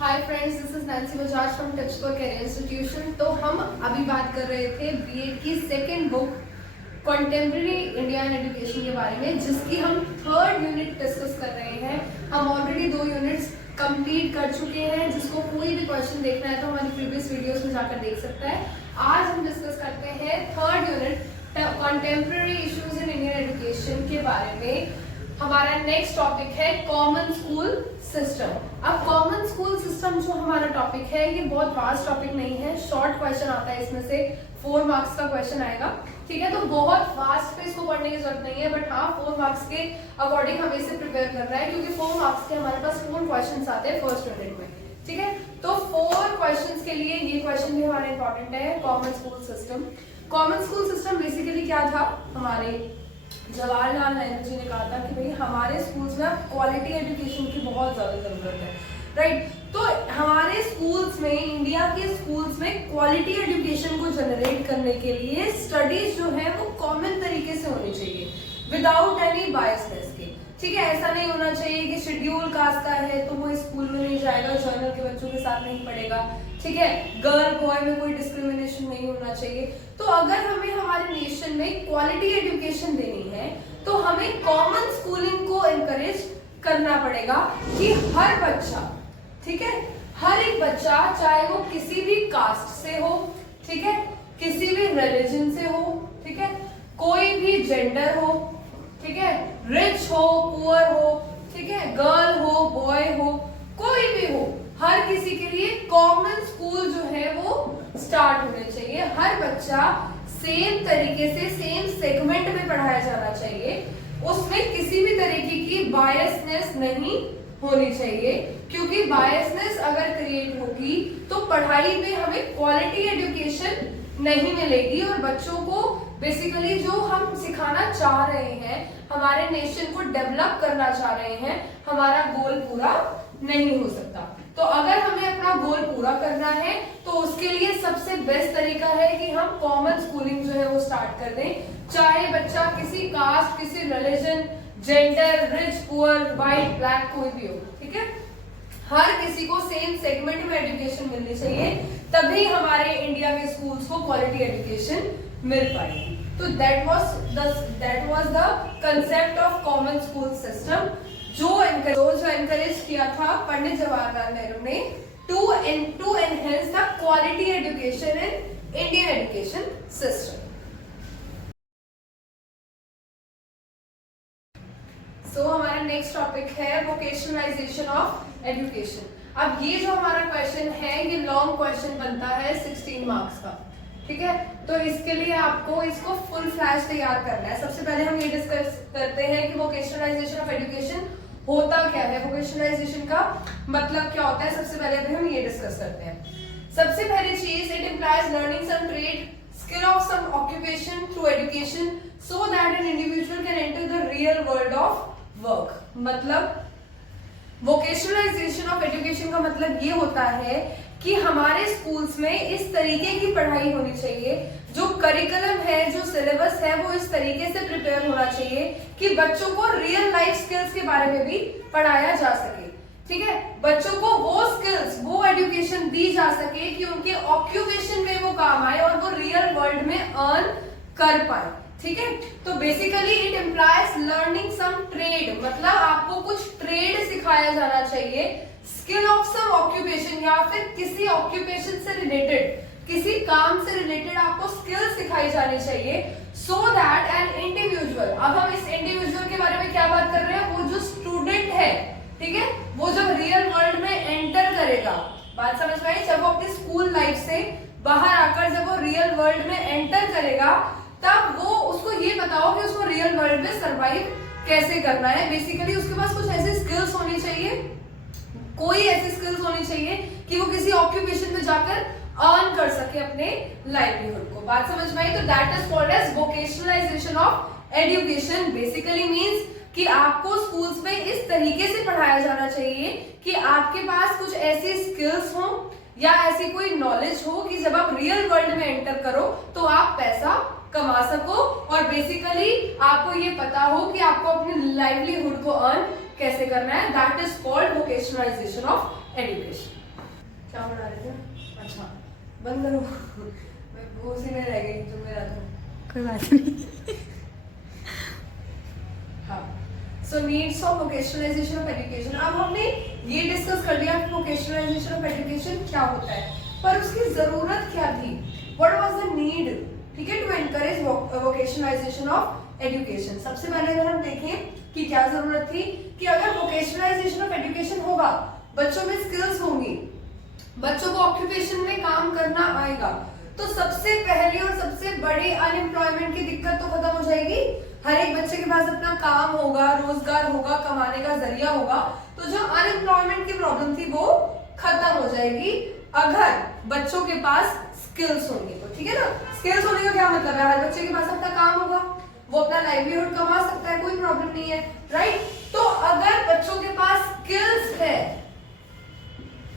Hi friends, this is Nancy Bajaj from tips for career institution. तो हम अभी बात कर रहे थे बीएड की second book contemporary Indian education के बारे में, जिसकी हम थर्ड यूनिट डिस्कस कर रहे हैं। हम ऑलरेडी 2 यूनिट्स कंप्लीट कर चुके हैं। जिसको कोई भी क्वेश्चन देखना है तो हमारी प्रीवियस वीडियोस में जाकर देख सकता है। आज हम डिस्कस करते हैं third unit contemporary issues in Indian education के बारे में। हमारा नेक्स्ट टॉपिक है कॉमन स्कूल सिस्टम। अब कॉमन स्कूल सिस्टम जो हमारा टॉपिक है, ये बहुत वास्ट टॉपिक नहीं है। शॉर्ट क्वेश्चन आता है, इसमें से 4 मार्क्स का क्वेश्चन आएगा। ठीक है, तो बहुत फास्ट पे इसको पढ़ने की जरूरत नहीं है, बट हाँ 4 मार्क्स के अकॉर्डिंग हमें इसे प्रिपेयर करना है, क्योंकि 4 मार्क्स के हमारे पास 4 क्वेश्चन आते हैं फर्स्ट यूनिट में। ठीक है, तो 4 क्वेश्चन के लिए ये क्वेश्चन भी हमारा इंपॉर्टेंट है। Common school system, common school system basically क्या था? हमारे जवाहरलाल नेहरू जी ने कहा था कि भाई हमारे स्कूल्स में क्वालिटी एजुकेशन की बहुत ज्यादा जरूरत है, राइट? तो हमारे स्कूल्स में, इंडिया के स्कूल्स में क्वालिटी एजुकेशन को जनरेट करने के लिए स्टडीज जो है वो कॉमन तरीके से होनी चाहिए, विदाउट एनी बायसनेस के। ठीक है, ऐसा नहीं होना चाहिए कि शेड्यूल कास्ट का है तो वो स्कूल में नहीं जाएगा, जर्नल के बच्चों के साथ नहीं पढ़ेगा। ठीक है, गर्ल बॉय में कोई डिस्क्रिमिनेशन नहीं होना चाहिए। तो अगर हमें हमारे नेशन में क्वालिटी एजुकेशन देनी है तो हमें कॉमन स्कूलिंग को एनकरेज करना पड़ेगा कि हर बच्चा, ठीक है, हर एक बच्चा, चाहे वो किसी भी कास्ट से हो, ठीक है, किसी भी रिलीजन से हो, ठीक है, कोई भी जेंडर हो, ठीक है, रिच हो, पुअर हो, ठीक है, गर्ल हो, बॉय हो, कोई भी हो, हर किसी के लिए कॉमन स्कूल जो है वो स्टार्ट होने चाहिए। हर बच्चा सेम तरीके से, सेम सेगमेंट में पढ़ाया जाना चाहिए। उसमें किसी भी तरीके की बायसनेस नहीं होनी चाहिए, क्योंकि बायसनेस अगर क्रिएट होगी तो पढ़ाई में हमें क्वालिटी एजुकेशन नहीं मिलेगी और बच्चों को बेसिकली जो हम सिखाना चाह रहे हैं, हमारे नेशन को डेवलप करना चाह रहे हैं, हमारा गोल पूरा नहीं हो सकता। तो अगर हमें अपना गोल पूरा करना है तो उसके लिए सबसे बेस्ट तरीका है कि हम कॉमन स्कूलिंग जो है वो स्टार्ट कर दें। चाहे बच्चा किसी कास्ट, किसी religion, gender, rich, poor, white, black, कोई भी हो, ठीक है, हर किसी को सेम सेगमेंट में एजुकेशन मिलनी चाहिए, तभी हमारे इंडिया के स्कूल्स को क्वालिटी एजुकेशन मिल पाएगी। तो that was the concept of common school system, जो एनकरेज किया था पंडित जवाहरलाल नेहरू ने to enhance the quality education in Indian education system. So हमारा नेक्स्ट टॉपिक है वोकेशनलाइजेशन ऑफ एजुकेशन। अब ये जो हमारा क्वेश्चन है, ये लॉन्ग क्वेश्चन बनता है 16 मार्क्स का। ठीक है, तो इसके लिए आपको इसको फुल फ्लैश तैयार करना है। सबसे पहले हम ये डिस्कस करते हैं कि वोकेशनलाइजेशन ऑफ एजुकेशन होता क्या है, वोकेशनलाइजेशन का मतलब क्या होता है। सबसे पहले अभी हम ये डिस्कस करते हैं। सबसे पहली चीज, it implies learning some trade, skill of some occupation through education so that an individual can enter the real world of work. मतलब वोकेशनलाइजेशन ऑफ एजुकेशन का मतलब ये होता है कि हमारे स्कूल्स में इस तरीके की पढ़ाई होनी चाहिए, जो करिकुलम है, जो सिलेबस है, वो इस तरीके से प्रिपेयर होना चाहिए कि बच्चों को रियल लाइफ स्किल्स के बारे में भी पढ़ाया जा सके। ठीक है, बच्चों को वो स्किल्स, वो एजुकेशन दी जा सके कि उनके ऑक्यूपेशन में वो काम आए और वो रियल वर्ल्ड में अर्न कर पाए। ठीक है, तो basically it implies learning some trade, मतलब आपको कुछ ट्रेड सिखाया जाना चाहिए, स्किल ऑफ सम ऑक्यूपेशन, या फिर किसी ऑक्यूपेशन से रिलेटेड, किसी काम से रिलेटेड आपको स्किल सिखाई जानी चाहिए, सो दैट एन इंडिविजुअल, अब हम इस इंडिविजुअल के बारे में क्या बात कर रहे हैं, वो जो स्टूडेंट है, ठीक है, वो जब रियल वर्ल्ड में एंटर करेगा, बात समझ में आई, जब वो अपनी स्कूल लाइफ से बाहर आकर जब वो रियल वर्ल्ड में एंटर करेगा, तब वो उसको ये बताओ कि उसको रियल वर्ल्ड में सरवाइव कैसे करना है। बेसिकली उसके पास कुछ ऐसी स्किल्स होनी चाहिए, कोई ऐसी स्किल्स होनी चाहिए कि वो किसी ऑक्यूपेशन में जाकर अर्न कर सके अपने लाइवलीहुड को। बात समझ में आई? तो that is called as vocationalization of education. Basically means कि आपको स्कूल्स में इस तरीके से पढ़ाया जाना चाहिए कि आपके पास कुछ ऐसी स्किल्स हो या ऐसी कोई नॉलेज हो कि जब आप रियल वर्ल्ड में एंटर करो तो आप पैसा कमा सको, और बेसिकली आपको ये पता हो कि आपको अपनी लाइवलीहुड को अर्न कैसे करना है। That is called vocationalisation of education. क्या बना रहे थे? अच्छा बंद करो। मैं वो उसी में रह गई जो मेरा था। कोई बात नहीं। हाँ, so needs of vocationalisation of education. अब हमने ये डिस्कस कर लिया कि वोकेशनलाइजेशन ऑफ एजुकेशन क्या होता है, पर उसकी जरूरत क्या थी, व्हाट वाज द नीड, ठीक है, to encourage vocationalization of education. सबसे पहले अगर हम देखें कि क्या जरूरत थी, कि अगर वोकेशनलाइजेशन ऑफ एजुकेशन होगा, बच्चों में स्किल्स होंगी, बच्चों को ऑक्यूपेशन में काम करना आएगा, तो सबसे पहली और सबसे बड़ी अनएम्प्लॉयमेंट की दिक्कत तो खत्म हो जाएगी। हर एक बच्चे के पास अपना काम होगा, रोजगार होगा, कमाने का जरिया होगा, तो जो अनएम्प्लॉयमेंट की प्रॉब्लम थी वो खत्म हो जाएगी अगर बच्चों के पास स्किल्स होंगे तो, ठीक है ना। स्किल्स होने का क्या मतलब है, हर बच्चे के पास अपना काम होगा, वो अपना लाइवलीहुड कमा सकता है, कोई प्रॉब्लम नहीं है, राइट। तो अगर बच्चों के पास स्किल्स है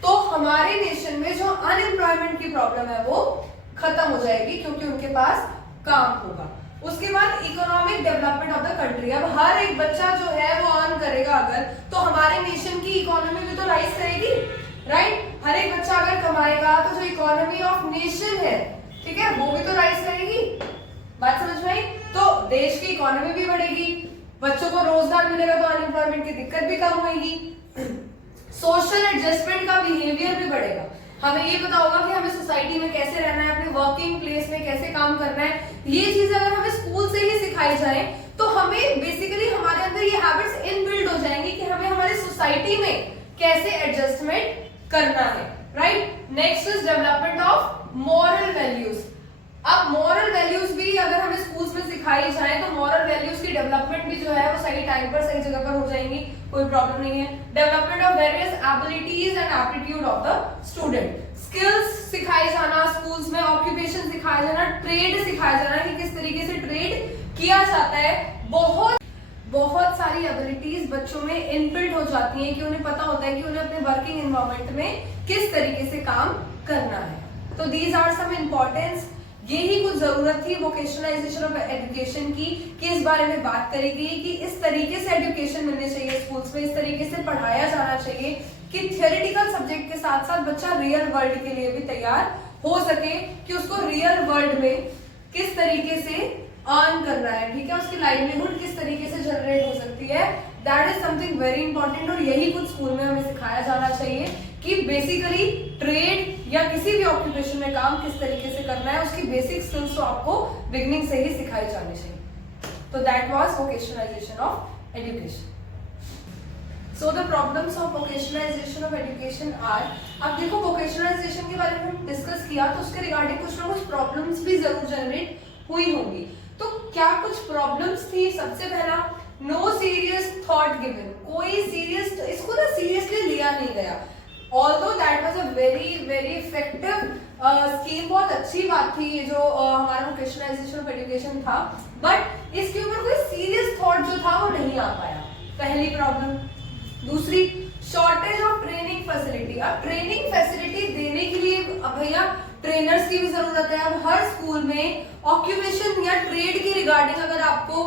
तो हमारे नेशन में जो अनएम्प्लॉयमेंट की प्रॉब्लम है वो खत्म हो जाएगी, क्योंकि उनके पास काम होगा। उसके बाद economic development of the country. अब हर एक बच्चा जो है वो अर्न करेगा अगर, तो हमारे नेशन की इकोनॉमी भी तो राइज करेगी, राइट। हर एक बच्चा अगर कमाएगा तो जो इकोनॉमी ऑफ नेशन है, ठीक है, वो भी तो राइज करेगी। बात समझ में आई? तो देश की इकोनॉमी भी बढ़ेगी, बच्चों को रोजगार मिलेगा तो अनएम्प्लॉयमेंट की दिक्कत भी कम होगी, सोशल एडजस्टमेंट का बिहेवियर भी बढ़ेगा। हमें ये पता होगा कि हमें सोसाइटी में कैसे रहना है, अपने वर्किंग प्लेस में कैसे काम करना है। ये चीजें अगर हमें स्कूल से ही सिखाई जाए तो हमें बेसिकली हमारे अंदर ये हैबिट्स इनबिल्ट हो जाएंगी कि हमें हमारी सोसाइटी में कैसे एडजस्टमेंट करना है, right. Next is development of moral values. अब मॉरल वैल्यूज भी अगर हमें स्कूल्स में सिखाई जाए तो मॉरल वैल्यूज की डेवलपमेंट भी जो है वो सही टाइम पर सही जगह पर हो जाएंगी, कोई प्रॉब्लम नहीं है। Development of various abilities and aptitude of the student. Skills सिखाई जाना स्कूल्स में, ऑक्यूपेशन सिखाया जाना, ट्रेड सिखाया जाना कि किस तरीके से ट्रेड किया जाता है। बहुत सारी एबिलिटीज बच्चों में इनबिल्ट हो जाती हैं कि उन्हें पता होता है कि उन्हें अपने वर्किंग एनवायरनमेंट में किस तरीके से काम करना है। तो दीज आर सम इम्पोर्टेंस। यही कुछ जरूरत थी वोकेशनलाइजेशन ऑफ एजुकेशन की, कि इस बारे में बात करी गई कि इस तरीके से एजुकेशन मिलनी चाहिए स्कूल्स में, इस तरीके से पढ़ाया जाना चाहिए कि थियोरेटिकल सब्जेक्ट के साथ साथ बच्चा रियल वर्ल्ड के लिए भी तैयार हो सके, कि उसको रियल वर्ल्ड में किस तरीके से अर्न करना है, ठीक है, उसकी लाइवलीहुड किस तरीके से जनरेट हो सकती है। That is something very important. और यही कुछ स्कूल में हमें सिखाया जाना चाहिए कि बेसिकली ट्रेड या किसी भी ऑक्यूपेशन में काम किस तरीके से करना है, उसकी बेसिक स्किल्स तो आपको बिगनिंग से ही सिखाई जानी चाहिए। तो that was vocationalization of education. So the problems of vocationalisation of education are, अब देखो वोकेशनलाइजेशन के बारे में हम डिस्कस किया तो उसके रिगार्डिंग कुछ ना कुछ प्रॉब्लम्स भी जरूर जनरेट हुई होंगी। तो क्या कुछ प्रॉब्लम्स थी? सबसे पहला, नो सीरियस थॉट गिवन। कोई सीरियस, इसको ना सीरियसली लिया नहीं गया। Although that was a very effective scheme, बहुत अच्छी बात थी ये जो हमारा वोकेशनलाइजेशन ऑफ एजुकेशन था, बट इसके ऊपर कोई सीरियस थॉट जो था वो नहीं आ पाया, पहली प्रॉब्लम। दूसरी, शॉर्टेज ऑफ ट्रेनिंग फैसिलिटी। अब ट्रेनिंग फैसिलिटी देने के लिए भैया ट्रेनर्स की भी जरूरत है। अब हर स्कूल में ऑक्यूपेशन या ट्रेड की रिगार्डिंग अगर आपको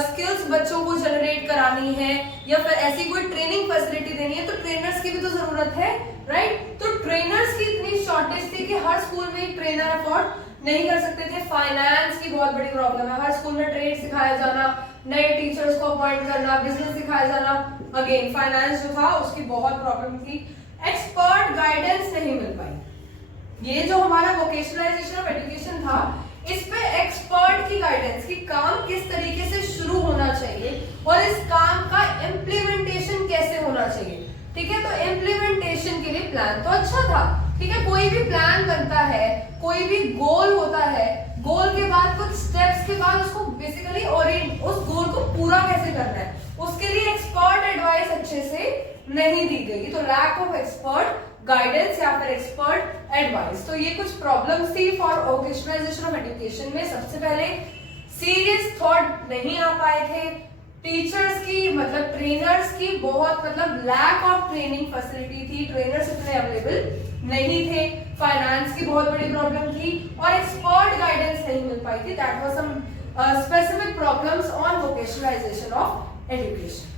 स्किल्स बच्चों को जनरेट करानी है या फिर ऐसी कोई ट्रेनिंग फैसिलिटी देनी है तो ट्रेनर्स की भी तो जरूरत है, राइट। तो ट्रेनर्स की इतनी शॉर्टेज थी कि हर स्कूल में एक ट्रेनर अफोर्ड नहीं कर सकते थे। फाइनेंस की बहुत बड़ी प्रॉब्लम है, हर स्कूल में ट्रेड सिखाया जाना, नए टीचर्स को अपॉइंट करना, बिजनेस सिखाया जाना, अगेन फाइनेंस जो था उसकी बहुत प्रॉब्लम थी। एक्सपर्ट गाइडेंस नहीं मिल पाई। ये जो हमारा वोकेशनलाइजेशन ऑफ एजुकेशन था, इस पे एक्सपर्ट की गाइडेंस कि काम किस तरीके से शुरू होना चाहिए और इस काम का इम्प्लीमेंटेशन कैसे होना चाहिए, ठीक है। तो इम्प्लीमेंटेशन के लिए प्लान तो अच्छा था, ठीक है, कोई भी प्लान बनता है, कोई भी गोल होता है, गोल के बाद कुछ स्टेप्स के बाद उसको बेसिकली उस गोल को पूरा कैसे करना है, उसके लिए एक्सपर्ट एडवाइस अच्छे से नहीं दी गई। तो लैक ऑफ एक्सपर्ट गाइडेंस या फिर एक्सपर्ट एडवाइस। तो ये कुछ प्रॉब्लम्स थी फॉर वोकेशनलाइजेशन ऑफ एजुकेशन में। सबसे पहले सीरियस थॉट नहीं आ पाए थे, टीचर्स की मतलब ट्रेनर्स की बहुत लैक ऑफ ट्रेनिंग फैसिलिटी थी, ट्रेनर्स इतने अवेलेबल नहीं थे, फाइनेंस की बहुत बड़ी प्रॉब्लम थी और एक्सपर्ट गाइडेंस नहीं मिल पाई थी। That was some specific problems on vocationalization of education.